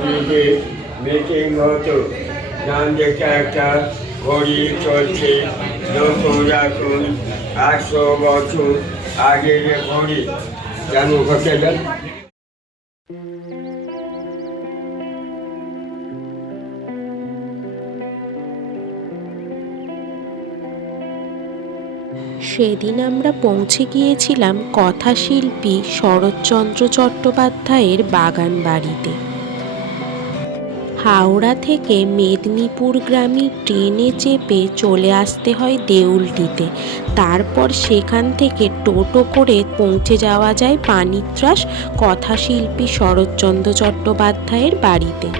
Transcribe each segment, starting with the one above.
ব্রিজে মিটিং হতো। ডান দিকে একটা ঘড়ি চলছে, নতুন রাখুন 800 বছর আগের ঘড়ি। কেন ঘটে গেল? সেদিন আমরা পৌঁছে গিয়েছিলাম কথাশিল্পী শরৎচন্দ্র চট্টোপাধ্যায়ের বাগান বাড়িতে। হাওড়া থেকে মেদিনীপুরগামী ট্রেনে চেপে চলে আসতে হয় দেউলটিতে। তারপর সেখান থেকে টোটো করে পৌঁছে যাওয়া যায় পানিত্রাস কথাশিল্পী শরৎচন্দ্র চট্টোপাধ্যায়ের বাড়িতে।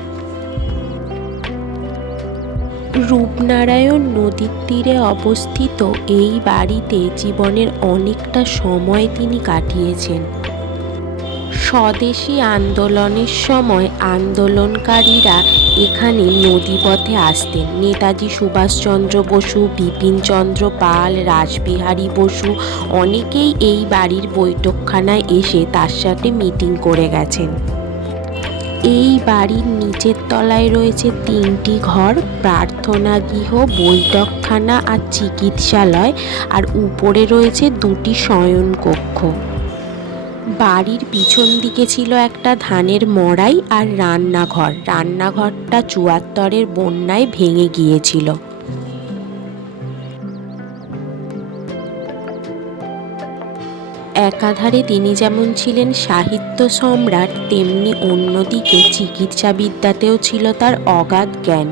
রূপনারায়ণ নদীর তীরে অবস্থিত এই বাড়িতে জীবনের অনেকটা সময় তিনি কাটিয়েছেন। স্বদেশী আন্দোলনের সময় আন্দোলনকারীরা এখানে নদীপথে আসতেন। নেতাজি সুভাষচন্দ্র বসু, বিপিনচন্দ্র পাল, রাসবিহারী বসু অনেকেই এই বাড়ির বৈঠকখানায় এসে তার সাথে মিটিং করে গেছেন। এই বাড়ির নিচের তলায় রয়েছে 3টি ঘর, প্রার্থনা গৃহ, বৈঠকখানা আর চিকিৎসালয়, আর উপরে রয়েছে 2টি শয়নকক্ষ। বাড়ির পিছন দিকে ছিল একটা ধানের মড়াই আর রান্নাঘর। রান্নাঘরটা 74-এর বন্যায় ভেঙে গিয়েছিল। একাধারে তিনি যেমন ছিলেন সাহিত্য সম্রাট, তেমনি অন্যদিকে চিকিৎসাবিদ্যাতেও ছিল তার অগাধ জ্ঞান।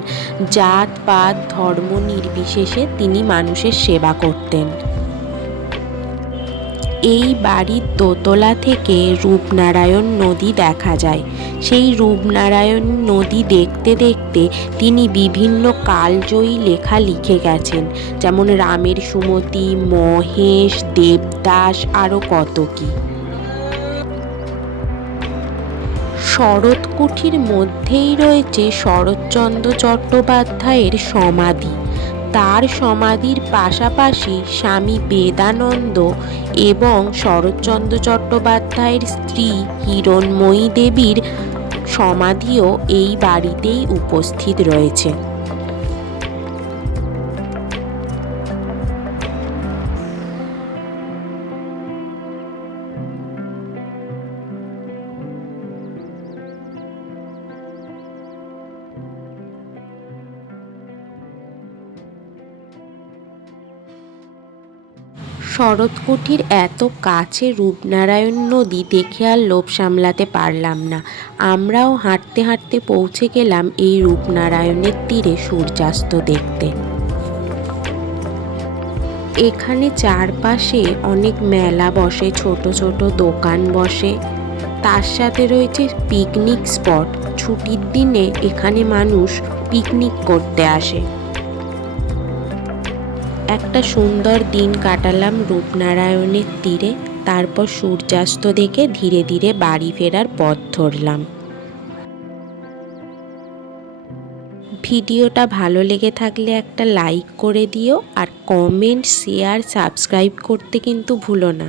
জাত পাত ধর্ম নির্বিশেষে তিনি মানুষের সেবা করতেন। এই বাড়ির দোতলা থেকে রূপনারায়ণ নদী দেখা যায়। সেই রূপনারায়ণ নদী দেখতে দেখতে তিনি বিভিন্ন কালজয়ী লেখা লিখে গেছেন, যেমন রামের সুমতি, মহেশ, দেবদাস, আরও কত কি। শরৎকুঠির মধ্যেই রয়েছে শরৎচন্দ্র চট্টোপাধ্যায়ের সমাধি। তার সমাধির পাশাপাশি স্বামী বেদানন্দ এবং শরৎচন্দ্র চট্টোপাধ্যায়ের স্ত্রী হিরণময়ী দেবীর সমাধিও এই বাড়িতেই উপস্থিত রয়েছে। শরৎকুঠির এত কাছে রূপনারায়ণ নদী দেখে আর লোভ সামলাতে পারলাম না। আমরাও হাঁটতে হাঁটতে পৌঁছে গেলাম এই রূপনারায়ণের তীরে সূর্যাস্ত দেখতে। এখানে চারপাশে অনেক মেলা বসে, ছোট ছোট দোকান বসে, তার সাথে রয়েছে পিকনিক স্পট। ছুটির দিনে এখানে মানুষ পিকনিক করতে আসে। একটা সুন্দর দিন কাটালাম রূপনারায়ণের তীরে। তারপর সূর্যাস্ত দেখে ধীরে ধীরে বাড়ি ফেরার পথ ধরলাম। ভিডিওটা ভালো লেগে থাকলে একটা লাইক করে দিও, আর কমেন্ট, শেয়ার, সাবস্ক্রাইব করতে কিন্তু ভুলো না।